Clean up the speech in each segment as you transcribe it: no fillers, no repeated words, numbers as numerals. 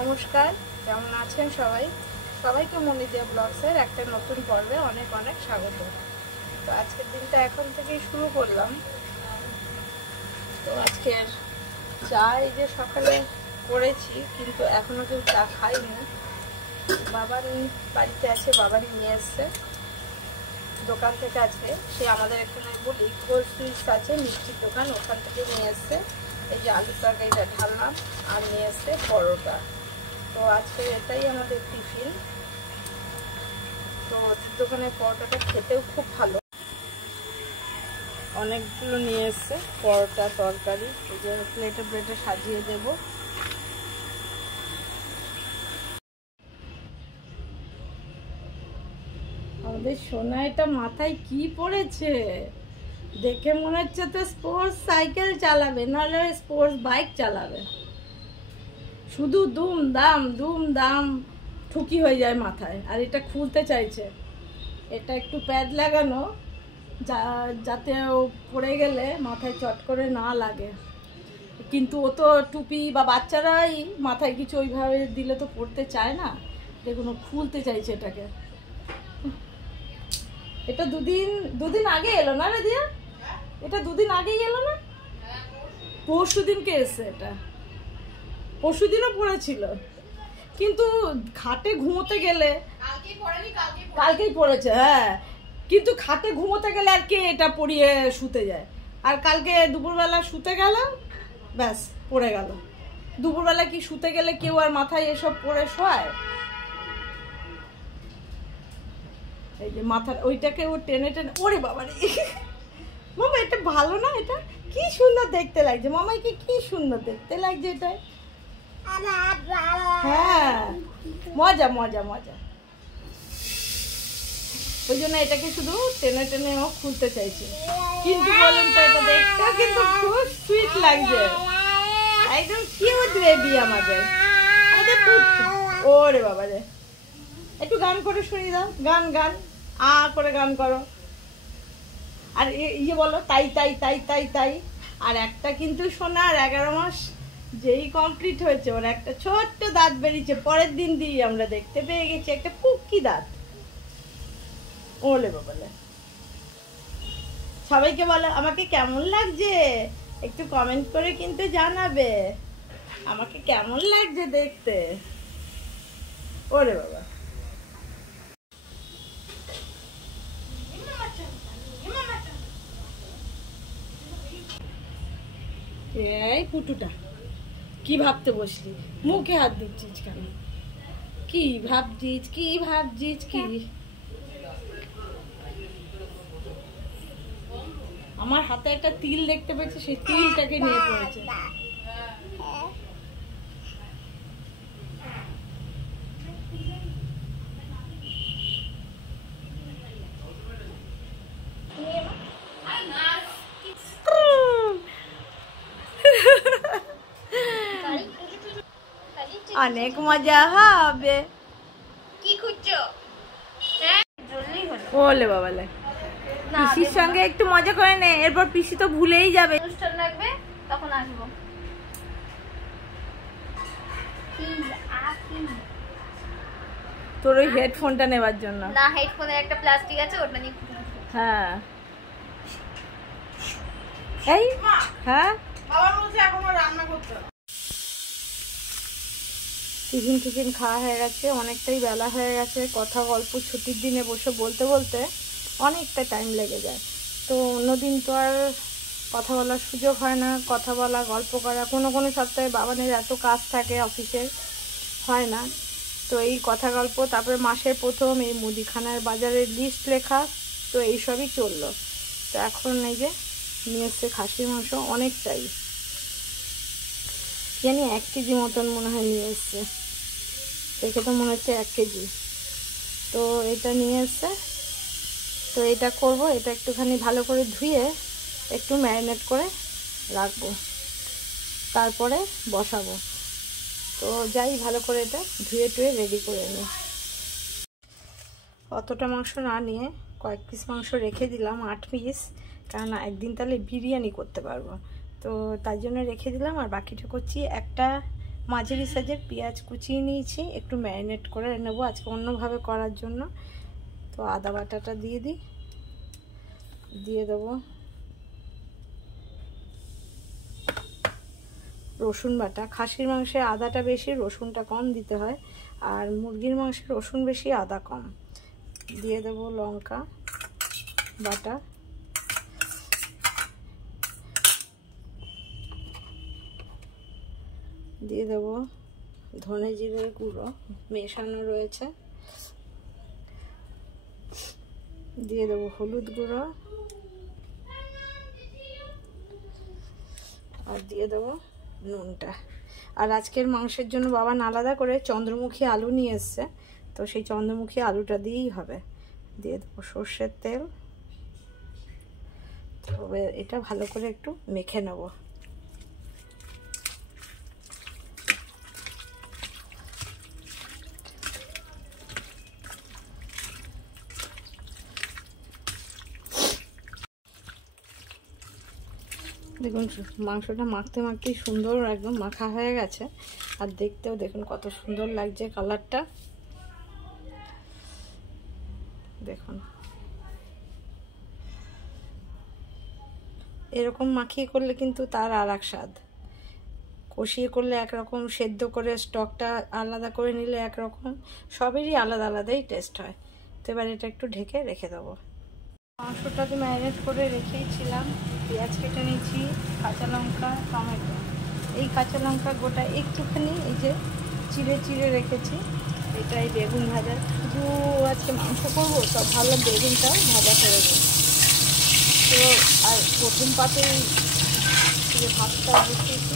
নমস্কার, কেমন আছেন সবাই? সবাইকে মনিদিয়া ব্লগসের একটা নতুন পর্বে অনেক অনেক স্বাগত। তো আজকের দিনটা এখন থেকেই শুরু করলাম। তো আজকের চা এই যে সকালে করেছি, কিন্তু এখনো কেউ চা খাইনি। বাবারই বাড়িতে আছে, বাবারই নিয়ে এসছে দোকান থেকে। আজকে সে আমাদের এখানে বলি কোল্ড সুইটস আছে, মিষ্টির দোকান, ওখান থেকে নিয়ে এসছে। এই যে আলু তরকারিটা ঢাললাম আর নিয়ে এসছে পরোটা। তো আজকে এটাই আমাদের টিফিন। তো দোকানের পরোটাটা খেতেও খুব ভালো, অনেকগুলো নিয়ে এসছে পরোটা তরকারি। এই যে প্লেটে প্লেটে সাজিয়ে দেব। আমাদের সোনা এটা মাথায় কি পড়েছে দেখে মনে হচ্ছে তো স্পোর্টস সাইকেল চালাবে, নাহলে স্পোর্টস বাইক চালাবে। শুধু দুম দাম ঠুকি হয়ে যায় মাথায়। আর এটা খুলতে চাইছে, এটা একটু প্যাড লাগানো যাতে ও পড়ে গেলে মাথায় চট করে না লাগে। কিন্তু ও তো টুপি বা বাচ্চারাই মাথায় কিছু ওইভাবে দিলে তো পড়তে চায় না। দেখুন ও খুলতে চাইছে এটাকে। এটা দুদিন আগে এলো না রে দিয়া? এটা দুদিন আগেই এলো না? পরশু দিনকে এসছে। এটা পরশু দিনও পড়েছিল, কিন্তু খাটে ঘুমোতে গেলে কালকেই পড়েছে। হ্যাঁ, কিন্তু খাটে ঘুমোতে গেলে আর কে এটা পরিয়ে শুতে যায়? আর কালকে দুপুরবেলা শুতে গেল, ব্যাস পড়ে গেল। দুপুরবেলা কি শুতে গেলে কেউ আর মাথায় এসব পরে শোয়? এই যে মাথার ওইটাকে ও টেনে টেনে, ওরে বাবা রে মামা এটা ভালো না? এটা কি সুন্দর দেখতে লাগছে মামাইকে, কি সুন্দর দেখতে লাগছে এটা। হ্যাঁ, মজা মজা মজা। ওই জন্য এটাকে শুধু টেনে টেনে ও খুলতে চাইছে। কিন্তু বলেন তো এটা দেখতে কিন্তু খুব সুইট লাগছে, একদম কিউট বেবি আমাদের। ওরে বাবা রে, একটু গান করে শুনিয়ে দাও। গান গান আ করে গান করো। আর ইয়ে বলো তাই তাই তাই তাই তাই। আর একটা কিন্তু সোনার 11 মাস যেই কমপ্লিট হয়েছে, ওর একটা ছোট্ট দাঁত বেরিয়েছে। পরের দিন দিয়ে আমরা দেখতে পেয়ে গেছি একটা কুকি দাঁত। ওলে বাবালে, সবাইকে বলো আমাকে কেমন লাগছে, একটু কমেন্ট করে কিন্তু জানাবে আমাকে কেমন লাগছে দেখতে। ওরে বাবা, এই পুটুটা কি ভাবতে বসলি? মুখে হাত দিচ্ছিস কেন? কি ভাবছিস কি ভাবছিস কি? আমার হাতে একটা তিল দেখতে পেয়েছে, সেই তিলটাকে নিয়ে পড়েছে। অনেক মজা হবে। কি খুঁজছো? হ্যাঁ জলদি হলো। ওলে বাবালে, পিসির সঙ্গে একটু মজা করে নে, এরপর পিসি তো ভুলেই যাবে। অনুষ্ঠান লাগবে তখন আসবো। তোর ওই হেডফোনটা নেবার জন্য। না, হেডফোনের একটা প্লাস্টিক আছে, ওটা নিয়ে। হ্যাঁ এই হ্যাঁ, বাবা বলছে এখনো রান্না করতে। টিফিন খাওয়া হয়ে গেছে, অনেকটাই বেলা হয়ে গেছে। কথা গল্প ছুটির দিনে বসে বলতে বলতে অনেকটা টাইম লেগে যায়। তো অন্যদিন তো আর কথা বলার সুযোগ হয় না, কথা বলা গল্প করা। কোনো সপ্তাহে বাবানের এত কাজ থাকে অফিসের, হয় না। তো এই কথা গল্প, তারপরে মাসের প্রথম এই মুদিখানার বাজারের লিস্ট লেখা, তো এইসবই চললো। তো এখন এই যে নিয়ে এসছে খাসির মাংস, অনেকটাই, জানি 1 কেজি মতন মনে হয় নিয়ে এসছে। দেখে তো মনে হচ্ছে 1 কেজি। তো এটা নিয়ে এসছে। তো এটা করব, এটা একটুখানি ভালো করে ধুয়ে একটু ম্যারিনেট করে রাখবো, তারপরে বসাবো। তো যাই ভালো করে এটা ধুয়ে টুয়ে রেডি করে নিই। অতটা মাংস না নিয়ে কয়েক পিস মাংস রেখে দিলাম, 8 পিস, কারণ একদিন তাহলে বিরিয়ানি করতে পারবো। তো তাই জন্য রেখে দিলাম। আর বাকিটা করছি, একটা মাঝারি সাইজের পেঁয়াজ কুচিয়ে নিয়েছি, একটু ম্যারিনেট করে নেব আজকে অন্যভাবে করার জন্য। তো আদা বাটাটা দিয়ে দেবো রসুন বাটা। খাসির মাংসে আদাটা বেশি, রসুনটা কম দিতে হয়, আর মুরগির মাংসে রসুন বেশি, আদা কম। দিয়ে দেবো লঙ্কা বাটা, দিয়ে দেবো ধনে জিরের গুঁড়ো মেশানো রয়েছে, দিয়ে দেবো হলুদ গুঁড়ো, আর দিয়ে দেবো নুনটা। আর আজকের মাংসের জন্য বাবা আলাদা করে চন্দ্রমুখী আলু নিয়ে এসছে, তো সেই চন্দ্রমুখী আলুটা দিয়েই হবে। দিয়ে দেবো সর্ষের তেল। তবে এটা ভালো করে একটু মেখে নেব। দেখুন মাংসটা মাখতে মাখতেই সুন্দর একদম মাখা হয়ে গেছে, আর দেখতেও দেখুন কত সুন্দর লাগছে কালারটা। দেখুন এরকম মাখিয়ে করলে কিন্তু তার আর এক স্বাদ, কষিয়ে করলে একরকম, সেদ্ধ করে স্টকটা আলাদা করে নিলে একরকম, সবেরই আলাদা আলাদাই টেস্ট হয়। তো এবার এটা একটু ঢেকে রেখে দেবো। মাংসটাকে ম্যারিনেট করে রেখেইছিলাম, পেঁয়াজ কেটে নিয়েছি, কাঁচা লঙ্কা, টমেটো। এই কাঁচা লঙ্কা গোটা একটুখানি এই যে চিড়ে চিড়ে রেখেছি। এটাই বেগুন ভাজা, শুধু আজকে মাংস করবো, সব ভালো বেগুনটাও ভাজা করে দিই। তো আর প্রথম পাতেই ভাতটা বসিয়েছি,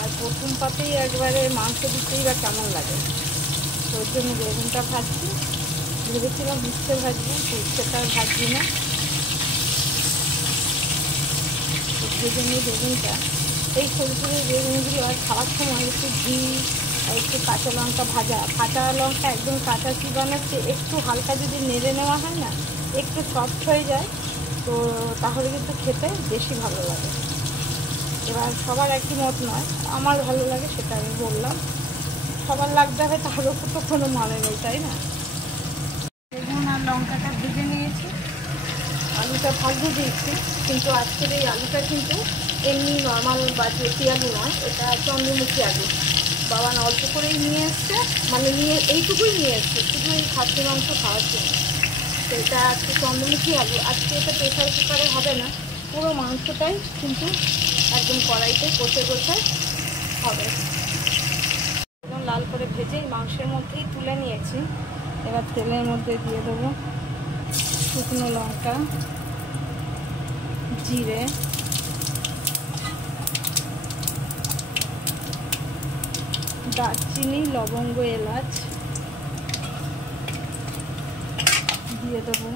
আর প্রথম পাতেই একবারে মাংস দিতেই বা কেমন লাগে, তো ওর জন্য বেগুনটা ভাজছি। ভেবেছিলাম উচ্ছে ভাজবো, উচ্ছেটা ভাজছি না, ভেজে নিই বেগুনটা। এই সরষের বেগুনগুলো আর খাওয়ার সময় একটু ঘি আর একটু কাঁচা লঙ্কা কাঁচা লঙ্কা একদম কাঁচা চিবানোর চেয়ে একটু হালকা যদি নেড়ে নেওয়া হয় না, একটু সফট হয়ে যায়, তো তাহলে কিন্তু খেতে বেশি ভালো লাগে। এবার সবার একই মত নয়, আমার ভালো লাগে সেটা আমি বললাম, সবার লাগতে হবে তার উপর তো কোনো মানে নেই, তাই না? বেগুন আর লঙ্কাটা ভেজে নিয়েছি, আলুটা ভাজতে দিয়েছি, কিন্তু আজকের এই আলুটা কিন্তু এমনি নর্মাল বা দেশি আলু নয়, এটা চন্দ্রমুখী আলু। বাবা অল্প করেই নিয়ে এসছে, মানে এইটুকুই নিয়ে এসছে শুধু এই খাসি মাংস খাওয়ার জন্য। তো এটা আজকে চন্দ্রমুখী আলু। আজকে এটা প্রেশার কুকারে হবে না, পুরো মাংসটাই কিন্তু একদম কড়াইতে কষে হবে। একদম লাল করে ভেজে মাংসের মধ্যেই তুলে নিয়েছি। এবার তেলের মধ্যে দিয়ে দেবো শুকনো লঙ্কা, জিরে, দারচিনি, লবঙ্গ, এলাচ, দিয়ে দেবো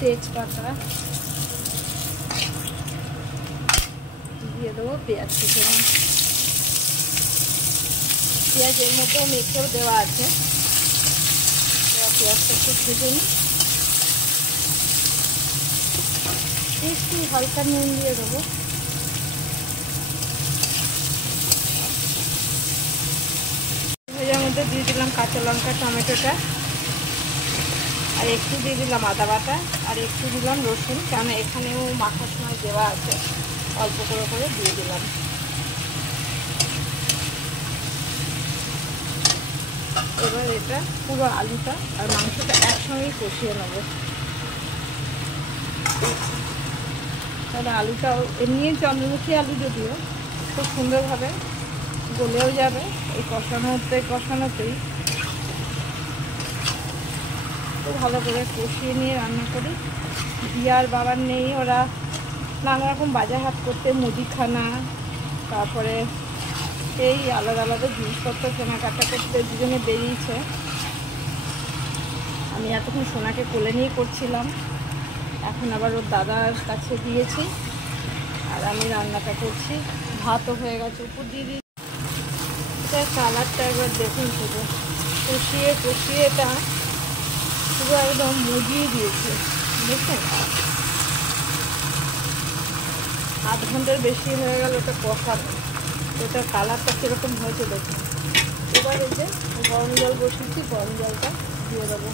তেজপাতা, দিয়ে দেবো পেঁয়াজ কুচি। পেঁয়াজ এর মধ্যেও মেখেও দেওয়া আছে, পেঁয়াজটা একটু ভেজে নিই। একটু হালকা নুন দিয়ে দেবো, ভেজার মধ্যে দিয়ে দিলাম কাঁচা লঙ্কা, টমেটোটা, আর একটু দিয়ে দিলাম আদা বাটা, আর একটু দিলাম রসুন, কারণ এখানেও মাখার সময় দেওয়া আছে, অল্প করে করে দিয়ে দিলাম। এবার এটা পুরো আলুটা আর মাংসটা একসঙ্গেই কষিয়ে নেব। তাহলে আলুটাও এমনি চন্দ্রমুখী আলু যদিও খুব সুন্দরভাবে গলেও যাবে এই কষানোতেই। খুব ভালো করে কষিয়ে নিয়ে রান্না করি। বিয়ার বাবার নেই, ওরা নানা রকম বাজার হাট করতে, মুদিখানা, তারপরে এই আলাদা আলাদা জিনিসপত্র কেনাকাটা করতে দুজনে বেরিয়েছে। আমি এতক্ষণ সোনাকে কোলে নিয়ে করছিলাম, এখন আবার ওর দাদার কাছে দিয়েছি, আর আমি রান্নাটা করছি। ভাতও হয়ে গেছে, উপর দিয়ে দিই। এটা কালারটা একবার দেখুন, শুধু কষিয়ে এটা পুরো একদম মজিয়ে দিয়েছে, বুঝছেন? আধ ঘন্টার বেশি হয়ে গেল এটা কষানো। ওটার কালারটা কীরকম হয়েছে দেখুন। এবার এই যে গরম জল বসিয়েছি, গরম জলটা দিয়ে দেবো।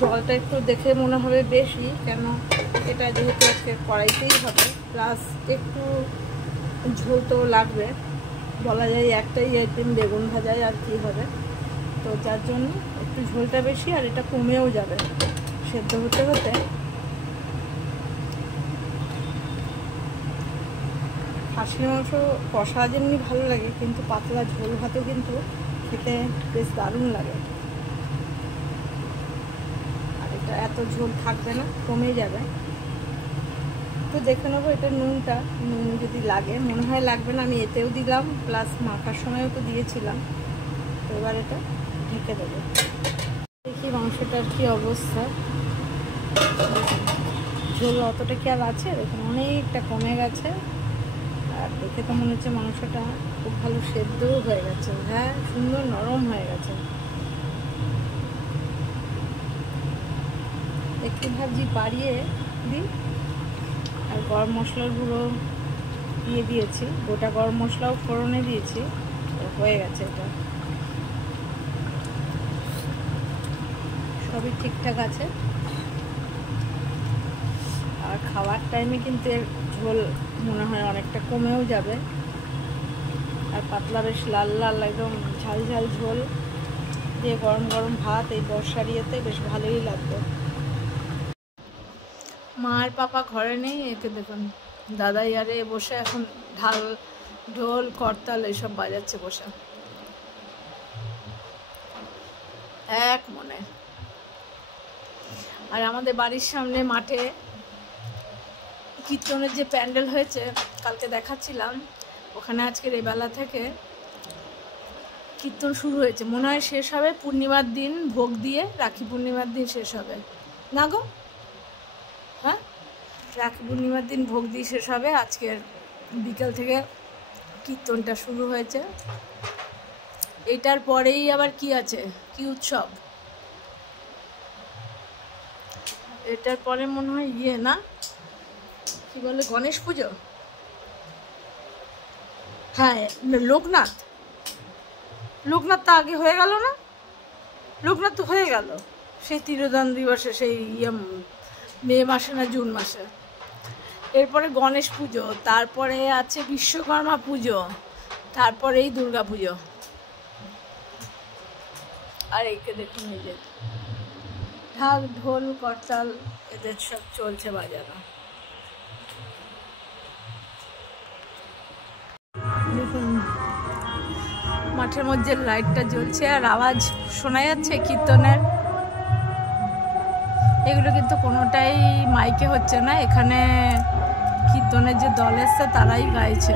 জলটা একটু দেখে মনে হবে বেশি, কেন এটা যেহেতু আজকে কড়াইতেই হবে, প্লাস একটু ঝোল তো লাগবে। বলা যায় একটাই আইটেম বেগুন ভাজায় আর কি হবে, তো যার জন্য একটু ঝোলটা বেশি, আর এটা কমেও যাবে সেদ্ধ হতে হতে। খাসির মাংস কষা যেমনি ভালো লাগে, কিন্তু পাতলা ঝোল ভাতেও কিন্তু খেতে বেশ দারুণ লাগে। আর এটা এত ঝোল থাকবে না, কমে যাবে। তো দেখে নেবো এটা নুনটা, নুন যদি লাগে, মনে হয় লাগবে না, আমি এতেও দিলাম, প্লাস মাখার সময়ও তো দিয়েছিলাম। তো এবার এটা ঢেকে দেবো। দেখি মাংসটার কি অবস্থা। ঝোল অতটা কি আর আছে, দেখুন অনেকটা কমে গেছে। আর দেখে তো মনে হচ্ছে মাংসটা খুব ভালো সেদ্ধও হয়ে গেছে, হ্যাঁ সুন্দর নরম হয়ে গেছে। একটু ভাজি বাড়িয়ে দিই, আর গরম মশলার গুঁড়ো দিয়ে দিয়েছি, গোটা গরম মশলাও ফোড়নে দিয়েছি, হয়ে গেছে। এটা সবই ঠিকঠাক আছে। আর খাওয়ার টাইমে কিন্তু এর ঝোল মনে হয় অনেকটা কমেও যাবে। আর পাতলা বেশ লাল লাল একদম ঝাল ঝাল ঝোল দিয়ে গরম গরম ভাত এই বর্ষার ইয়েতে বেশ ভালোই লাগবে। মা আর পাপা ঘরে নেই, একে দেখুন দাদাই আরে বসে এখন ঢোল করতাল এসব বাজাচ্ছে বসে এক মনে। আর আমাদের বাড়ির সামনে মাঠে কীর্তনের যে প্যান্ডেল হয়েছে কালকে দেখাচ্ছিলাম, ওখানে আজকের এই বেলা থেকে কীর্তন শুরু হয়েছে। মনে হয় শেষ হবে পূর্ণিমার দিন ভোগ দিয়ে, রাখি পূর্ণিমার দিন শেষ হবে না গো? হ্যাঁ, রাখি পূর্ণিমার দিন ভোগ দিয়ে শেষ হবে। আজকের বিকেল থেকে কীর্তনটা শুরু হয়েছে। এইটার পরেই আবার কি আছে, কি উৎসব? এটার পরে মনে হয় না, কি বলে, গণেশ পুজো। হ্যাঁ, লোকনাথ তো আগে হয়ে গেল না? লোকনাথ তো হয়ে গেল সেই তিরোধান দিবসে, সেই মে মাসে না জুন মাসে। এরপরে গণেশ পুজো, তারপরে আছে বিশ্বকর্মা পুজো, তারপরেই দুর্গা পুজো। আর এইকে দেখুন, এই যে ঢাক ঢোল করতাল এদের সব চলছে বাজানো। দেখুন মাঠের মধ্যে লাইটটা জ্বলছে আর আওয়াজ শোনা যাচ্ছে কীর্তনের। এগুলো কিন্তু কোনোটাই মাইকে হচ্ছে না, এখানে কীর্তনের যে দল এসছে তারাই গাইছে।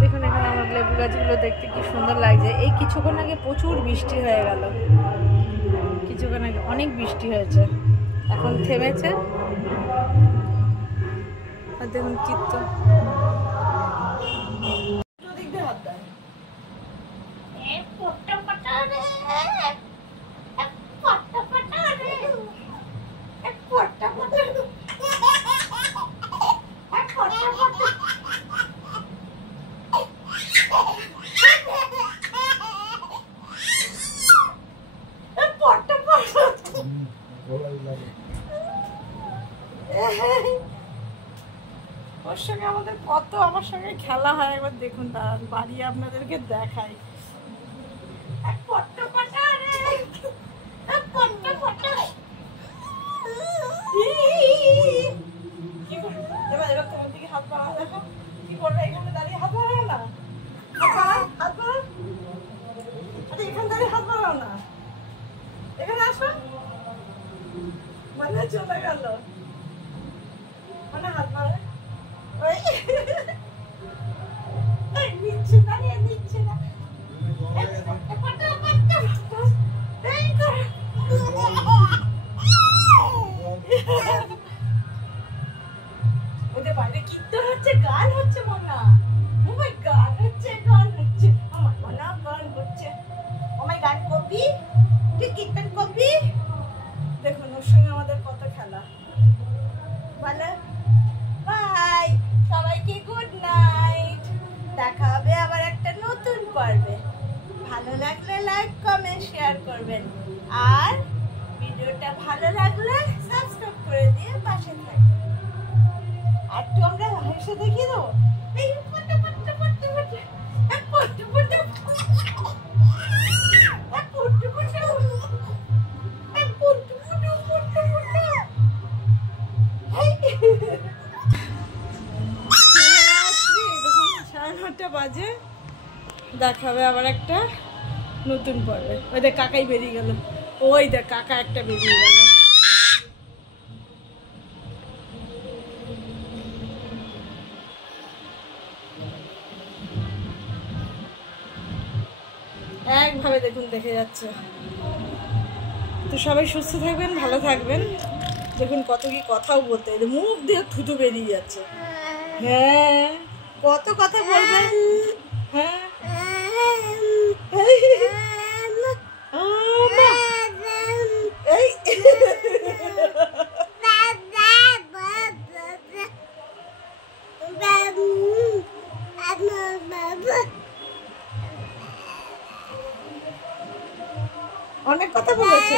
দেখুন এখানে আমার লেবু গাছগুলো দেখতে কি সুন্দর লাগছে। এই কিছুক্ষণ আগে প্রচুর বৃষ্টি হয়ে গেল, কিছুক্ষণ আগে অনেক বৃষ্টি হয়েছে, এখন থেমেছে। আর দেখুন কীর্তন ওর সঙ্গে আমাদের কত, আমার সঙ্গে খেলা হয়, একবার দেখুন তার বাড়ি আপনাদেরকে দেখাই। তোমার দিকে হাত বাড়া, দেখো কি করবে, এখানে দাঁড়িয়ে হাত বাড়াও না, হাত বাড়াও, এখানে দাঁড়িয়ে হাত বাড়াও না, এখানে আসো, মানে চলে গেল, মানে হাত বাড়ায় নিচ্ছে না, নিচ্ছে না। ওদের বাইরে কীর্তন হচ্ছে, গান হচ্ছে, মনা গান হচ্ছে, গান হচ্ছে, আমার মনা গান করছে। আমার গান করবি? করবেন, আর ভিডিওটা ভালো লাগলে সাবস্ক্রাইব করে দিয়ে পাশে থাকবেন। আর একটু আমরা হেসে দেখিয়ে দেবো। এই পট্টু পট্টু পট্টু পট্টু, এক পট্টু পট্টু, এক পট্টু পট্টু, এক পট্টু পট্টু পট্টু পট্টু। সাড়ে 9টা বাজে, দেখাবে আবার একটা নতুন পর্বে। ওই দেখ কাকাই বেরিয়ে গেল, ওই দেখ কাকা একটা বেরিয়ে গেল। একভাবে দেখুন দেখে যাচ্ছে। তো সবাই সুস্থ থাকবেন, ভালো থাকবেন। দেখুন কত কি কথাও বলতে, মুখ দিয়ে থুতু বেরিয়ে যাচ্ছে। হ্যাঁ, কত কথা বলবেন। হ্যাঁ, অনেক কথা বলেছে,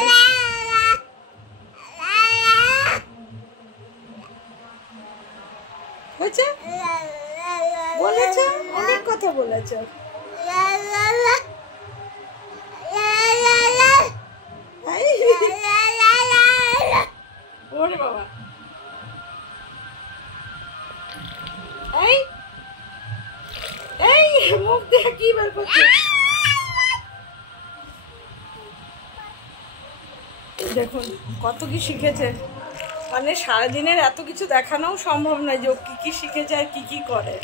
হয়েছে, বলেছে, অনেক কথা বলেছে। ওরে বাবা, এই এই মুখ দিয়ে কি বের করছে? দেখুন কত কি শিখেছে, মানে সারাদিনের এত কিছু দেখানোও সম্ভব নয় যে ও কি কি শিখেছে আর কি কি করে।